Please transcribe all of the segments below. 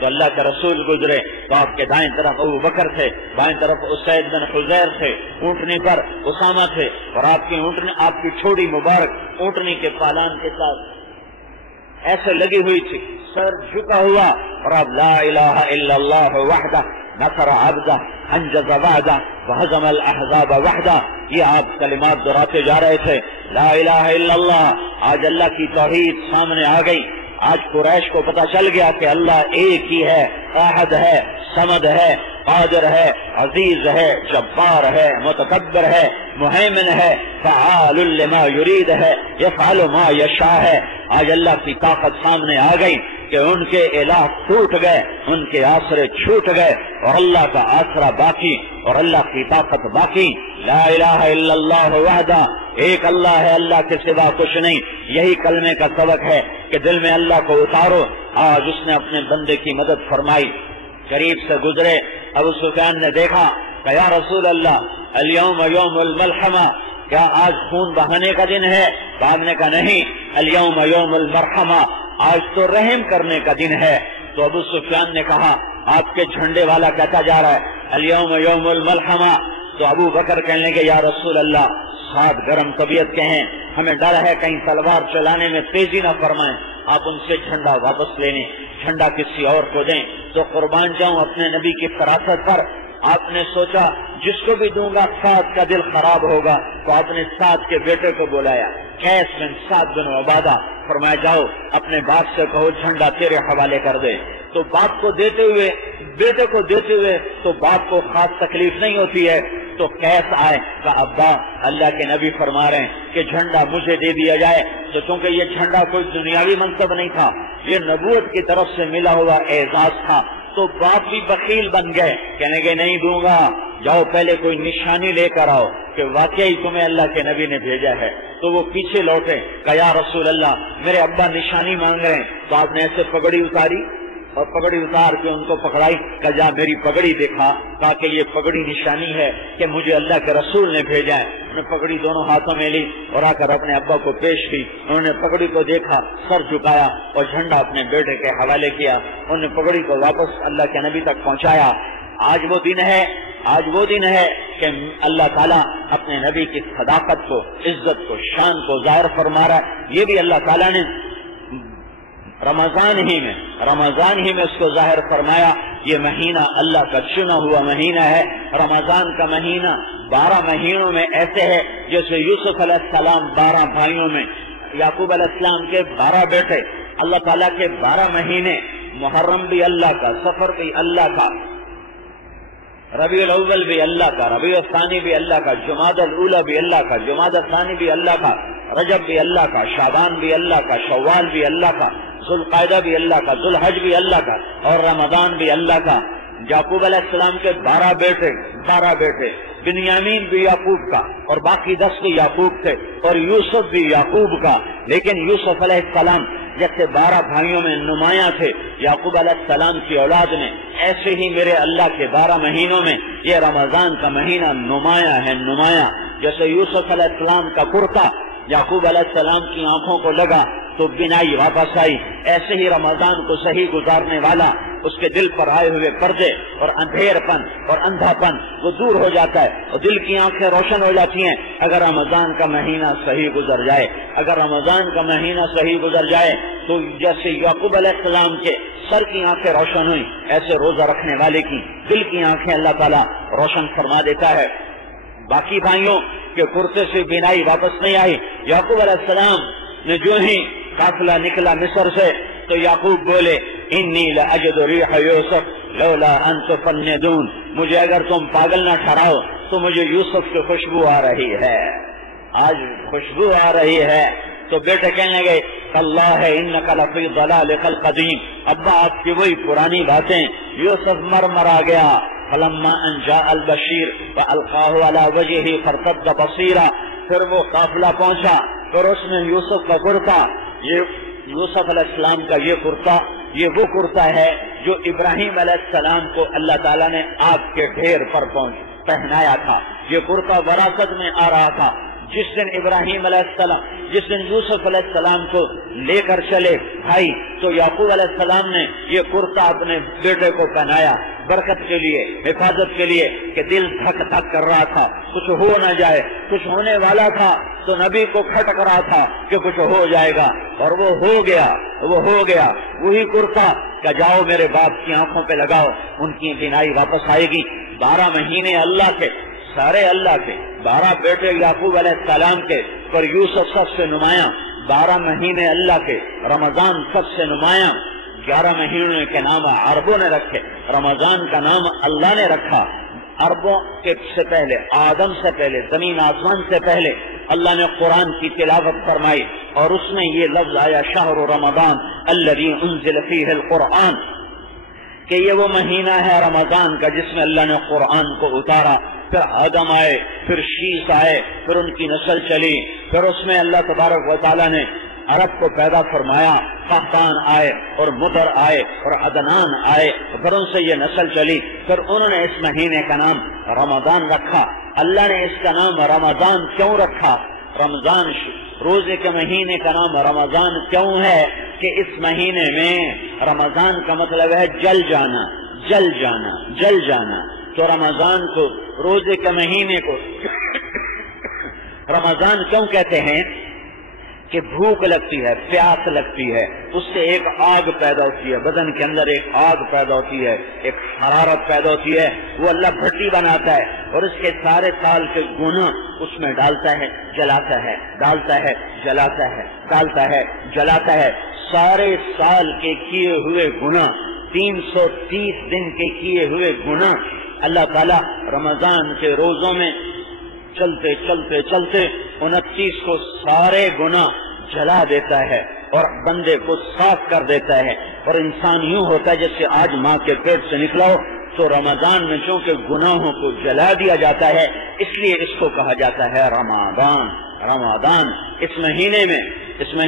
تو اللہ کے رسول گزرے تو آپ کے دائیں طرف ابو بکر تھے، بائیں طرف اسید بن حضیر تھے، اونٹنی پر اسامہ تھے، اور آپ کی چھوڑی مبارک اونٹنی کے پالان کے ساتھ ایسے لگی ہوئی تھی، سر جھکا ہوا، اور اب لا الہ الا اللہ وحدہ نصر عبدہ انجز وعدہ وہزم الاحزاب وحدہ، یہ آپ کلمات دہراتے جا رہے تھے، لا الہ الا اللہ۔ آج اللہ کی توحید سامنے آ گئی، آج قریش کو پتا چل گیا کہ اللہ ایک ہی ہے، احد ہے، صمد ہے، قادر ہے، عزیز ہے، جبار ہے، متکبر ہے، مہیمن ہے، فعال لما یرید ہے، یفعل ما یشاء ہے۔ آج اللہ کی طاقت سامنے آ گئی کہ ان کے الہ ٹوٹ گئے، ان کے آسرے چھوٹ گئے، اور اللہ کا آسرا باقی اور اللہ کی طاقت باقی۔ لا الہ الا اللہ وحدہ، ایک اللہ ہے، اللہ کے سوا کچھ نہیں۔ یہی کلمے کا سبق ہے کہ دل میں اللہ کو اتارو۔ آج اس نے اپنے بندے کی مدد فرمائی۔ قریب سے گزرے، ابو سفیان نے دیکھا کہ یا رسول اللہ الیوم یوم الملحمہ، کیا آج خون بہانے کا دن ہے؟ تو آپ نے کہا نہیں، الیوم یوم المرحمہ، آج تو رحم کرنے کا دن ہے۔ تو ابو سفیان نے کہا آپ کے جھنڈے والا کہتا جا رہا ہے الیوم یوم الملحمہ۔ تو ابو بکر کہنے لگے یا رسول اللہ، ساتھ گرم طبیعت کے ہیں، ہمیں ڈر ہے کہیں تلوار چلانے میں تیزی نہ فرمائیں، آپ ان سے جھنڈا واپس لینے، جھنڈا کسی اور کو دیں۔ تو قربان جاؤں اپنے نبی کی فراست پر، آپ نے سوچا جس کو بھی دوں گا سعد کا دل خراب ہوگا، تو آپ نے سعد کے بیٹے کو بلایا، قیس بن سعد بن عبادہ، فرمایا جاؤ اپنے باپ سے کہو جھنڈا تیرے حوالے کر دے۔ تو باپ کو دیتے ہوئے، بیٹے کو دیتے ہوئے تو باپ کو خاص تکلیف نہیں ہوتی ہے۔ تو قیس آئے کہ ابا اللہ کے نبی فرما رہے ہیں کہ جھنڈا مجھے دے دیا جائے۔ تو چونکہ یہ جھنڈا کوئی دنیاوی منصب نہیں تھا، یہ نبوت کی طرف سے ملا ہوا اعزاز تھا، تو باپ بھی بخیل بن گئے، کہنے کے نہیں دوں گا، جاؤ پہلے کوئی نشانی لے کر آؤ کہ واقعی تمہیں اللہ کے نبی نے بھیجا ہے۔ تو وہ پیچھے لوٹے کہ یا رسول اللہ میرے ابا نشانی مانگ رہے ہیں۔ تو آپ نے ایسے پگڑی اتاری اور پگڑی اتار کے ان کو پکڑائی کہ جا میری پگڑی دیکھا، کہا کہ یہ پگڑی نشانی ہے کہ مجھے اللہ کے رسول نے بھیجا ہے۔ انہوں نے پگڑی دونوں ہاتھوں میں لی اور آ کر اپنے ابا کو پیش کی، انہوں نے پگڑی کو دیکھا، سر جھکایا اور جھنڈا اپنے بیٹے کے حوالے کیا، انہوں نے پگڑی کو واپس اللہ کے نبی تک پہنچایا۔ آج وہ دن ہے کہ اللہ تعالیٰ اپنے نبی کی صداقت کو، عزت کو، شان کو ظاہر فرما رہا ہے۔ یہ بھی اللہ تعالیٰ نے رمضان ہی میں اس کو ظاہر فرمایا۔ یہ مہینہ اللہ کا چنا ہوا مہینہ ہے۔ رمضان کا مہینہ 12 مہینوں میں ایسے ہے جیسے یوسف علیہ السلام 12 بھائیوں میں، یعقوب علیہ السلام کے 12 بیٹے، اللہ تعالیٰ کے 12 مہینے، محرم بھی اللہ کا، سفر بھی اللہ کا، ربیع الاول بھی اللہ کا، ربیع الثانی بھی اللہ کا، جمادی الاولی بھی اللہ کا، جمادی الثانی بھی اللہ کا، رجب بھی اللہ کا، شعبان بھی اللہ کا، شوال بھی اللہ کا، ذوالقعدہ بھی اللہ کا، ذوالحج بھی اللہ کا، اور رمضان بھی اللہ کا۔ یعقوب علیہ السلام کے 12 بیٹے، بنیامین بھی یعقوب کا اور باقی 10 بھی یعقوب تھے، اور یوسف بھی یعقوب کا۔ لیکن یوسف علیہ السلام جیسے 12 بھائیوں میں نمایاں تھے یعقوب علیہ السلام کی اولاد میں، ایسے ہی میرے اللہ کے 12 مہینوں میں یہ رمضان کا مہینہ نمایاں جیسے یوسف علیہ السلام کا کرتا یعقوب علیہ السلام کی آنکھوں کو لگا تو بینائی واپس آئی، ایسے ہی رمضان کو صحیح گزارنے والا اس کے دل پر آئے ہوئے پردے اور اندھیر پن اور اندھا پن وہ دور ہو جاتا ہے اور دل کی آنکھیں روشن ہو جاتی ہیں اگر رمضان کا مہینہ صحیح گزر جائے۔ اگر رمضان کا مہینہ صحیح گزر جائے تو جیسے یعقوب علیہ السلام کے سر کی آنکھیں روشن ہوئی، ایسے روزہ رکھنے والے کی دل کی آنکھیں اللہ تعالیٰ روشن فرما دیتا ہے۔ باقی بھائیوں کے کرتے سے بینائی واپس نہیں آئی۔ یعقوب علیہ السلام نے جو ہی قافلہ نکلا مصر سے تو یعقوب بولے انی لاجد ریح یوسف لولا ان تفندون، مجھے اگر تم پاگل نہ ٹھہراؤ تو مجھے یوسف کی خوشبو آ رہی ہے، آج خوشبو آ رہی ہے۔ تو بیٹے کہنے لگے اللہ انک لفی ضلالک القدیم، ابا آپ کی وہی پرانی باتیں، یوسف مر آ گیا۔ فلما ان جاء البشیر فالقاہ علی وجہہ فارتد بصیرا، پھر وہ قافلہ پہنچا اور اس میں یوسف کا کرتا، یہ یوسف علیہ السلام کا یہ کرتا، یہ وہ کرتا ہے جو ابراہیم علیہ السلام کو اللہ تعالیٰ نے آگ کے ڈھیر پر پہنایا تھا۔ یہ کرتا وراثت میں آ رہا تھا، جس دن ابراہیم علیہ السلام جس دن یوسف علیہ السلام کو لے کر چلے بھائی تو یعقوب علیہ السلام نے یہ کرتا اپنے بیٹے کو پہنایا برکت کے لیے، حفاظت کے لیے کہ دل دھک دھک کر رہا تھا کچھ ہو نہ جائے، کچھ ہونے والا تھا تو نبی کو کھٹک رہا تھا کہ کچھ ہو جائے گا، اور وہ ہو گیا وہی کرتا کہ جاؤ میرے باپ کی آنکھوں پہ لگاؤ، ان کی بینائی واپس آئے گی۔ 12 مہینے اللہ کے، سارے اللہ کے، 12 بیٹے یعقوب علیہ السلام کے، پر یوسف سب سے نمایاں، 12 مہینے اللہ کے، رمضان سب سے نمایاں، 11 مہینے کے نام عربوں نے رکھے، رمضان کا نام اللہ نے رکھا۔ عربوں کے سے پہلے، آدم سے پہلے، زمین آسمان سے پہلے اللہ نے قرآن کی تلاوت فرمائی، اور اس میں یہ لفظ آیا شہر رمضان الذی انزل فیہ القرآن، کہ یہ وہ مہینہ ہے رمضان کا جس میں اللہ نے قرآن کو اتارا۔ پھر آدم آئے، پھر شیس آئے، پھر ان کی نسل چلی، پھر اس میں اللہ تبارک و تعالیٰ نے عرب کو پیدا فرمایا، قحطان آئے اور مدر آئے اور عدنان آئے، پھر ان سے یہ نسل چلی، پھر انہوں نے اس مہینے کا نام رمضان رکھا۔ اللہ نے اس کا نام رمضان کیوں رکھا؟ رمضان روزے کے مہینے کا نام رمضان کیوں ہے کہ اس مہینے میں رمضان کا مطلب ہے جل جانا، جل جانا، جل جانا۔ تو رمضان کو، روزے کے مہینے کو رمضان کیوں کہتے ہیں؟ کہ بھوک لگتی ہے، پیاس لگتی ہے، اس سے ایک آگ پیدا ہوتی ہے، بدن کے اندر ایک آگ پیدا ہوتی ہے، ایک حرارت پیدا ہوتی ہے، وہ اللہ بھٹی بناتا ہے اور اس کے سارے سال کے گناہ اس میں ڈالتا ہے، جلاتا ہے، ڈالتا ہے، جلاتا ہے، ڈالتا ہے، جلاتا ہے۔ سارے سال کے کیے ہوئے گناہ، 330 دن کے کیے ہوئے گناہ اللہ تعالیٰ رمضان کے روزوں میں چلتے چلتے چلتے 29 کو سارے گناہ جلا دیتا ہے اور بندے کو صاف کر دیتا ہے، اور انسان یوں ہوتا ہے جیسے آج ماں کے پیٹ سے نکلا ہو۔ تو رمضان میں چونکہ گناہوں کو جلا دیا جاتا ہے اس لیے اس کو کہا جاتا ہے رمضان۔ رمضان اس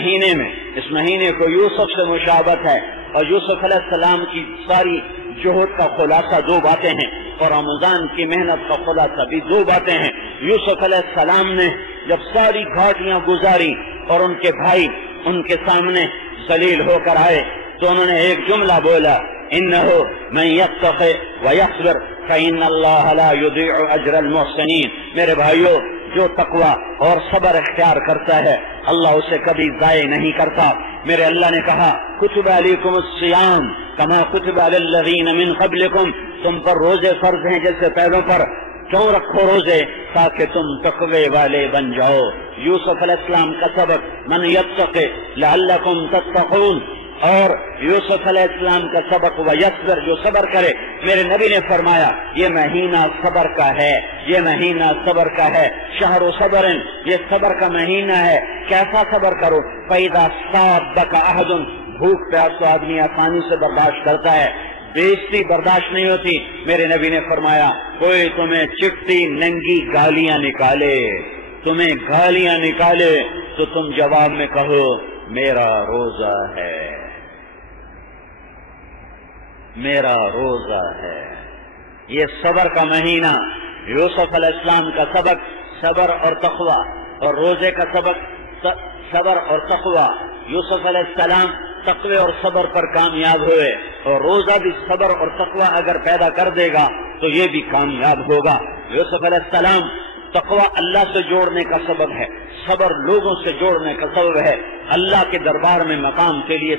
مہینے کو یوسف سے مشابہت ہے، اور یوسف علیہ السلام کی ساری جوہد کا خلاصہ 2 باتیں ہیں، اور رمضان کی محنت کا خلاصہ بھی 2 باتیں ہیں۔ یوسف علیہ السلام نے جب ساری گھاٹیاں گزاری اور ان کے بھائی ان کے سامنے ذلیل ہو کر آئے تو انہوں نے ایک جملہ بولا، انہو من یتق ویصبر فإن اللہ لا یضیع اجر المحسنین۔ میرے بھائیو، جو تقوی اور صبر اختیار کرتا ہے اللہ اسے کبھی ضائع نہیں کرتا۔ میرے اللہ نے کہا کتب علیکم الصیام کما کتب علی الذین من قبلکم، تم پر روزے فرض ہیں جیسے پہلوں پر۔ کیوں رکھو روزے؟ تاکہ تم تقوی والے بن جاؤ۔ یوسف علیہ السلام کا سبق من یتق لعلکم تتقون، اور یوسف علیہ السلام کا سبق ویصبر، جو صبر کرے۔ میرے نبی نے فرمایا یہ مہینہ صبر کا ہے، یہ مہینہ صبر کا ہے، شہر صبر، یہ صبر کا مہینہ ہے۔ کیسا صبر کرو؟ فَإِذَا صَابَكَ أَحَدٌ، بھوک پیاس تو آدمی آسانی سے برداشت کرتا ہے، بےعزتی برداشت نہیں ہوتی۔ میرے نبی نے فرمایا کوئی تمہیں چٹی ننگی گالیاں نکالے، تمہیں گالیاں نکالے تو تم جواب میں کہو میرا روزہ ہے، میرا روزہ ہے۔ یہ صبر کا مہینہ، یوسف علیہ السلام کا سبق صبر اور تقوی، اور روزے کا سبق صبر اور تقوی۔ یوسف علیہ السلام تقوی اور صبر پر کامیاب ہوئے، اور روزہ بھی صبر اور تقوی اگر پیدا کر دے گا تو یہ بھی کامیاب ہوگا۔ یوسف علیہ السلام تقوی اللہ سے جوڑنے کا سبب ہے، صبر لوگوں سے جوڑنے کا سبب ہے۔ اللہ کے دربار میں مقام کے لیے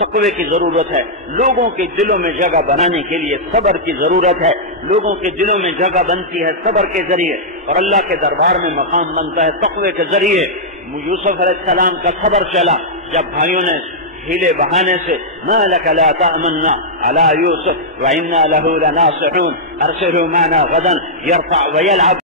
تقوی کی ضرورت ہے، لوگوں کے دلوں میں جگہ بنانے کے لیے صبر کی ضرورت ہے، لوگوں کے دلوں میں جگہ بنتی ہے صبر کے ذریعے، اور اللہ کے دربار میں مقام بنتا ہے تقوی کے ذریعے۔ یوسف علیہ السلام کا صبر چلا، جب بھائیوں نے ہیلے بہانے سے ما لک لا تأمنا علی یوسف وإنا له لناصحون ارسلہ معنا غدا یرفع ویلعب،